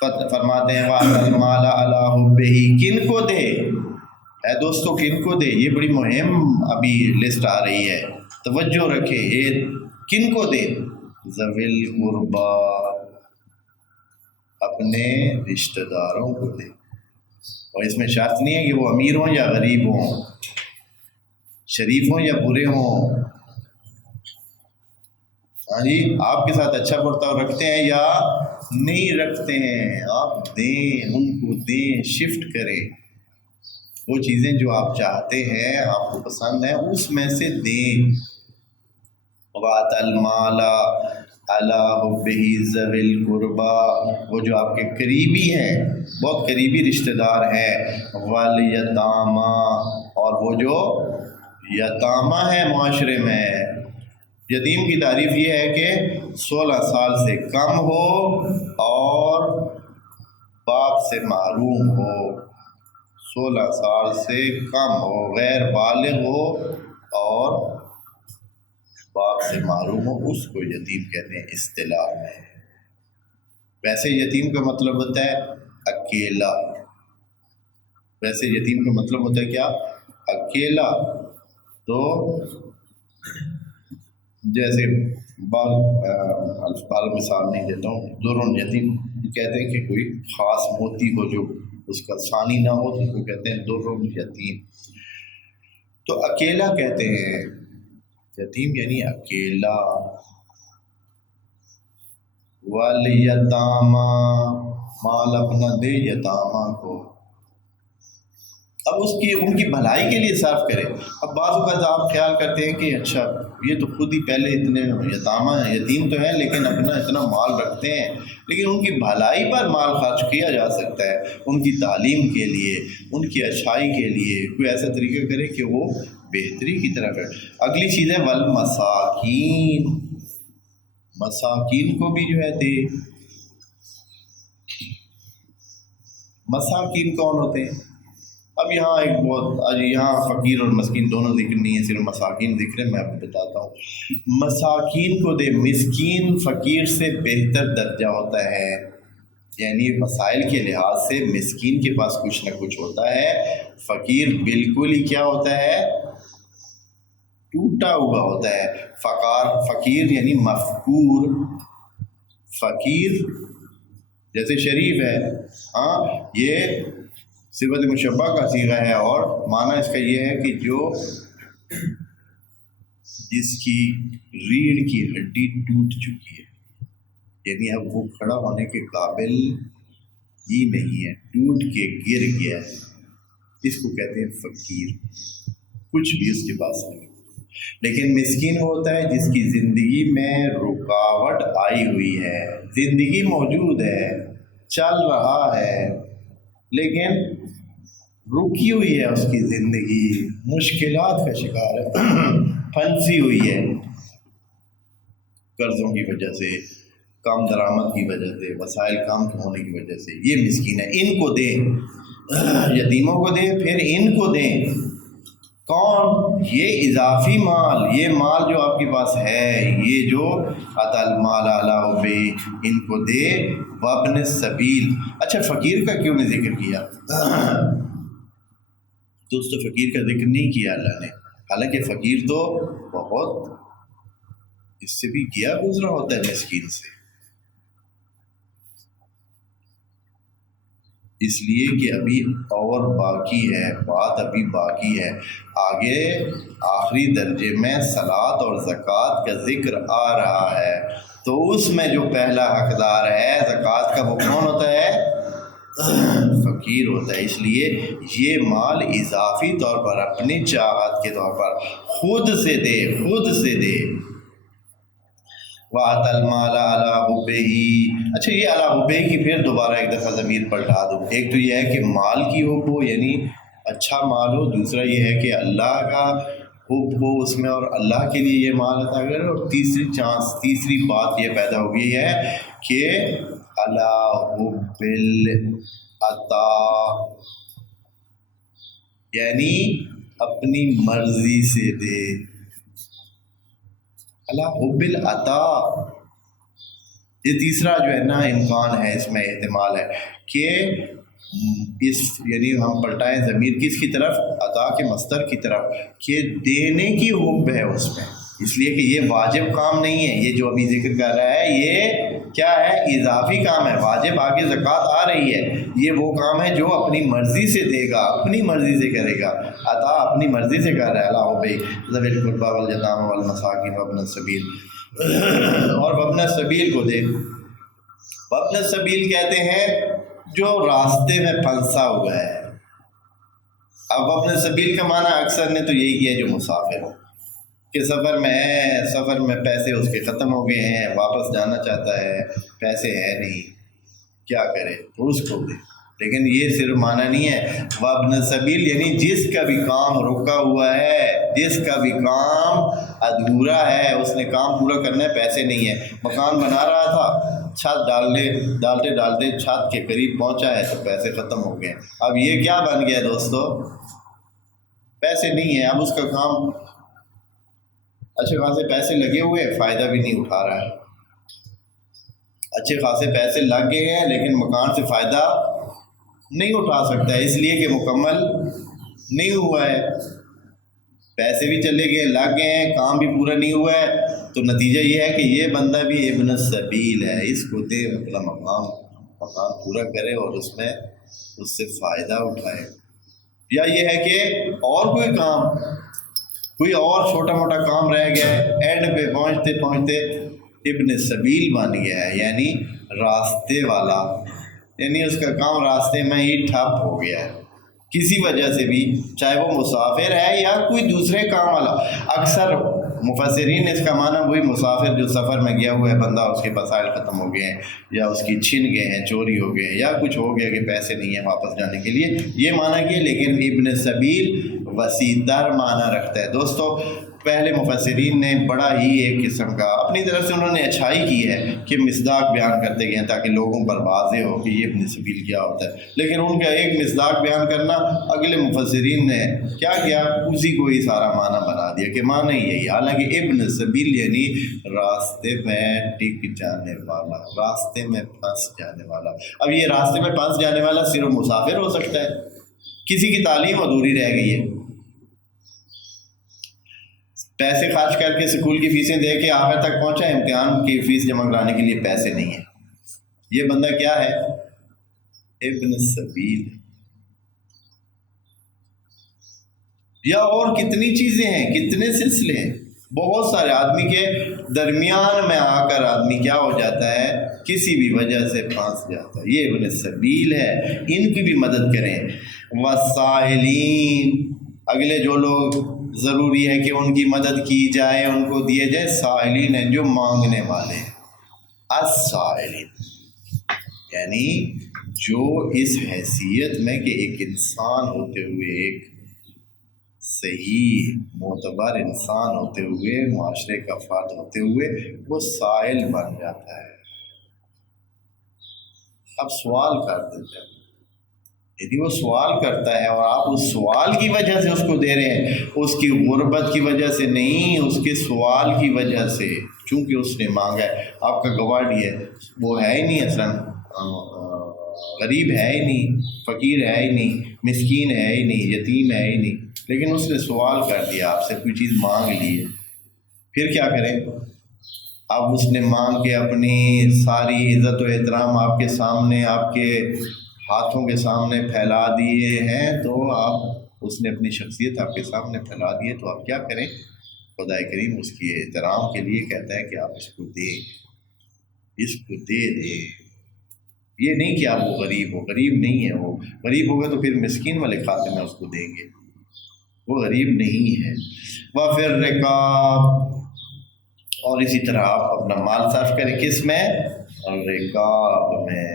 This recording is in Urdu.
فرماتے ہیں وَآتَى الْمَالَ عَلَىٰ حُبِّهِ، کن کو دے اے دوستو، کن کو دے؟ یہ بڑی مہم ابھی لسٹ آ رہی ہے، توجہ رکھے، یہ کن کو دے؟ ذوی القربا، اپنے رشتہ داروں کو دے، اور اس میں شرط نہیں ہے کہ وہ امیر ہوں یا غریب ہوں، شریف ہوں یا برے ہوں۔ ہاں جی، آپ کے ساتھ اچھا برتاؤ رکھتے ہیں یا نہیں رکھتے ہیں، آپ دیں، ان کو دیں، شفٹ کریں، وہ چیزیں جو آپ چاہتے ہیں، آپ کو پسند ہیں، اس میں سے دیں۔ وَآتَى الْمَالَ عَلَىٰ حُبِّهِ ذَوِي الْقُرْبَىٰ، وہ جو آپ کے قریبی ہیں، بہت قریبی رشتہ دار ہیں، وَالْيَتَامَىٰ، اور وہ جو یتامہ ہیں معاشرے میں۔ یتیم کی تعریف یہ ہے کہ 16 سال سے کم ہو اور باپ سے محروم ہو، 16 سال سے کم ہو، غیر بالغ ہو اور باپ سے معروم ہو، اس کو یتیم کہتے ہیں اصطلاح میں۔ ویسے یتیم کا مطلب ہوتا ہے اکیلا، ویسے یتیم کا مطلب ہوتا ہے کیا؟ اکیلا۔ تو جیسے بعض مثال نہیں دیتا ہوں، ذرن یتیم کہتے ہیں کہ کوئی خاص موتی ہو جو اس کا ثانی نہ ہو، تو اس کو کہتے ہیں ذرن یتیم۔ تو اکیلا کہتے ہیں یتیم، یعنی اکیلا۔ والیتامہ، مال اپنا دے یتامہ کو، اب ان کی بھلائی کے لیے صرف کرے۔ اب بعض اوقات آپ خیال کرتے ہیں کہ اچھا یہ تو خود ہی پہلے اتنے یتامہ ہیں، یتیم تو ہیں لیکن اپنا اتنا مال رکھتے ہیں، لیکن ان کی بھلائی پر مال خرچ کیا جا سکتا ہے، ان کی تعلیم کے لیے، ان کی اچھائی کے لیے کوئی ایسا طریقہ کرے کہ وہ بہتری کی طرف ہے۔ اگلی چیز ہے والمساکین، مساکین کو بھی جو ہے دے۔ مساکین کون ہوتے ہیں؟ اب یہاں ایک بہت یہاں فقیر اور مسکین دونوں ذکر نہیں ہے، صرف مساکین ذکر ہے، میں آپ کو بتاتا ہوں۔ مساکین کو دے، مسکین فقیر سے بہتر درجہ ہوتا ہے، یعنی مسائل کے لحاظ سے مسکین کے پاس کچھ نہ کچھ ہوتا ہے، فقیر بالکل ہی کیا ہوتا ہے؟ ٹوٹا ہوا ہوتا ہے۔ فقیر یعنی مفقور، فقیر جیسے شریف ہے، ہاں یہ صفت مشبہ کا صیغہ ہے، اور معنی اس کا یہ ہے کہ جو جس کی ریڑھ کی ہڈی ٹوٹ چکی ہے، یعنی اب وہ کھڑا ہونے کے قابل ہی نہیں ہے، ٹوٹ کے گر گیا ہے، اس کو کہتے ہیں فقیر، کچھ بھی اس کے پاس نہیں۔ لیکن مسکین ہوتا ہے جس کی زندگی میں رکاوٹ آئی ہوئی ہے، زندگی موجود ہے، چل رہا ہے، لیکن رکی ہوئی ہے اس کی زندگی، مشکلات کا شکار ہے، پھنسی ہوئی ہے، قرضوں کی وجہ سے، کم درآمد کی وجہ سے، وسائل کم ہونے کی وجہ سے، یہ مسکین ہے۔ ان کو دیں، یتیموں کو دیں، پھر ان کو دیں۔ کون؟ یہ اضافی مال، یہ مال جو آپ کے پاس ہے، یہ جو آتى المال علی حبہ، ان کو دے۔ وابن السبیل، اچھا فقیر کا کیوں نے ذکر کیا؟ دوستو فقیر کا ذکر نہیں کیا اللہ نے، حالانکہ فقیر تو بہت اس سے بھی گیا گزرا ہوتا ہے مسکین سے، اس لیے کہ ابھی اور باقی ہے، بات ابھی باقی ہے، آگے آخری درجے میں صلاۃ اور زکوٰۃ کا ذکر آ رہا ہے، تو اس میں جو پہلا حقدار ہے زکوٰۃ کا، وہ کون ہوتا ہے؟ فقیر ہوتا ہے۔ اس لیے یہ مال اضافی طور پر، اپنی چاہت کے طور پر خود سے دے، خود سے دے۔ وَآتَى الْمَالَ عَلَىٰ حُبِّهِ، اچھا یہ عَلَىٰ حُبِّهِ کی پھر دوبارہ ایک دفعہ ضمیر پلٹا دوں۔ ایک تو یہ ہے کہ مال کی حب ہو، یعنی اچھا مال ہو، دوسرا یہ ہے کہ اللہ کا حب ہو اس میں، اور اللہ کے لیے یہ مال عطا کرے، اور تیسری بات یہ پیدا ہو گئی ہے کہ عَلَىٰ حُبِّ الْعَطَاءِ، یعنی اپنی مرضی سے دے، عَلَىٰ حُبِّ الْعَطَاءِ، یہ تیسرا جو ہے نا امکان ہے، اس میں احتمال ہے کہ اس یعنی ہم پلٹائیں ضمیر کس کی طرف، عطا کے مصدر کی طرف، کہ دینے کی حب ہے اس میں، اس لیے کہ یہ واجب کام نہیں ہے، یہ جو ابھی ذکر کر رہا ہے یہ کیا ہے، اضافی کام ہے۔ واجب آگے زکوٰۃ آ رہی ہے، یہ وہ کام ہے جو اپنی مرضی سے دے گا، اپنی مرضی سے کرے گا، عطا اپنی مرضی سے کر رہا ہے۔ اللہ بھائی ذوی القربیٰ والیتامى والمساکین وابن السبیل، اور وابن السبیل کو دے۔ وابن السبیل کہتے ہیں جو راستے میں پھنسا ہوا ہے۔ اب وابن السبیل کا معنی اکثر نے تو یہی کیا جو مسافر ہو، کہ سفر میں ہے، سفر میں پیسے اس کے ختم ہو گئے ہیں، واپس جانا چاہتا ہے، پیسے ہے نہیں، کیا کرے، تو اس کو دے۔ لیکن یہ صرف معنی نہیں ہے، وابن السبیل یعنی جس کا بھی کام رکا ہوا ہے، جس کا بھی کام ادھورا ہے، اس نے کام پورا کرنا ہے، پیسے نہیں ہے، مکان بنا رہا تھا، چھت ڈالتے چھت کے قریب پہنچا ہے تو پیسے ختم ہو گئے۔ اب یہ کیا بن گیا دوستو، پیسے نہیں ہے، اب اس کا کام اچھے خاصے پیسے لگے ہوئے ہیں، فائدہ بھی نہیں اٹھا رہا ہے، اچھے خاصے پیسے لگ گئے ہیں لیکن مکان سے فائدہ نہیں اٹھا سکتا ہے، اس لیے کہ مکمل نہیں ہوا ہے، پیسے بھی چلے گئے، لگ گئے ہیں، کام بھی پورا نہیں ہوا ہے، تو نتیجہ یہ ہے کہ یہ بندہ بھی ابن السبیل ہے، اس کو دے، اپنا مکان پورا کرے اور اس میں اس سے فائدہ اٹھائے۔ یا یہ ہے کہ اور کوئی اور چھوٹا موٹا کام رہ گیا ہے، اینڈ پہ پہنچتے ابن سبیل بن گیا ہے، یعنی راستے والا، یعنی اس کا کام راستے میں ہی ٹھپ ہو گیا ہے کسی وجہ سے بھی، چاہے وہ مسافر ہے یا کوئی دوسرے کام والا۔ اکثر مفسرین نے اس کا معنی وہی مسافر جو سفر میں گیا ہوا ہے بندہ، اس کے وسائل ختم ہو گئے ہیں یا اس کی چھن گئے ہیں، چوری ہو گئے ہیں یا کچھ ہو گیا کہ پیسے نہیں ہیں واپس جانے کے لیے، یہ معنی کیا۔ لیکن ابن سبیل وسیع در معنی رکھتا ہے۔ دوستو پہلے مفسرین نے بڑا ہی ایک قسم کا اپنی طرف سے انہوں نے اچھائی کی ہے کہ مصداق بیان کرتے گئے تاکہ لوگوں پر واضح ہو کہ یہ ابن سبیل کیا ہوتا ہے، لیکن ان کا ایک مصداق بیان کرنا، اگلے مفسرین نے کیا کیا، اسی کو ہی سارا معنی بنا دیا کہ معنی یہی، حالانکہ ابن سبیل یعنی راستے میں ٹک جانے والا، راستے میں پھنس جانے والا۔ اب یہ راستے میں پھنس جانے والا صرف مسافر ہو سکتا ہے، کسی کی تعلیم ادھوری رہ گئی ہے، پیسے خرچ کر کے اسکول کی فیسیں دے کے آخر تک پہنچا، امتحان کی فیس جمع کرانے کے لیے پیسے نہیں ہیں، یہ بندہ کیا ہے، ابن السبیل۔ یا اور کتنی چیزیں ہیں، کتنے سلسلے ہیں، بہت سارے آدمی کے درمیان میں آ کر آدمی کیا ہو جاتا ہے، کسی بھی وجہ سے پھنس جاتا ہے، یہ ابن السبیل ہے، ان کی بھی مدد کریں۔ والسائلین، اگلے جو لوگ ضروری ہے کہ ان کی مدد کی جائے، ان کو دیے جائے، سائلین ہیں جو مانگنے والے ہیں، السائلین یعنی جو اس حیثیت میں کہ ایک انسان ہوتے ہوئے، ایک صحیح معتبر انسان ہوتے ہوئے، معاشرے کا فرد ہوتے ہوئے وہ سائل بن جاتا ہے۔ اب سوال کر دیتے ہیں، یدی وہ سوال کرتا ہے اور آپ اس سوال کی وجہ سے اس کو دے رہے ہیں، اس کی غربت کی وجہ سے نہیں، اس کے سوال کی وجہ سے، چونکہ اس نے مانگا ہے۔ آپ کا گواڈی ہے، وہ ہے ہی نہیں اصلاً، غریب ہے ہی نہیں، فقیر ہے ہی نہیں، مسکین ہے ہی نہیں، یتیم ہے ہی نہیں، لیکن اس نے سوال کر دیا، آپ سے کوئی چیز مانگ لی ہے، پھر کیا کریں؟ اب اس نے مانگ کے اپنی ساری عزت و احترام آپ کے سامنے، آپ کے ہاتھوں کے سامنے پھیلا دیے ہیں، تو آپ اس نے اپنی شخصیت آپ کے سامنے پھیلا دی ہے، تو آپ کیا کریں؟ خدا کریم اس کی احترام کے لیے کہتا ہے کہ آپ اس کو دیں، اس کو دے دیں۔ یہ نہیں کہ آپ وہ غریب ہو، غریب نہیں ہے، وہ غریب ہوگا تو پھر مسکین والے کھاتے میں اس کو دیں گے، وہ غریب نہیں ہے۔ وَفِي الرِّقَابِ، اور اسی طرح آپ اپنا مال صرف کریں، کس میں؟ الرِّقَاب میں۔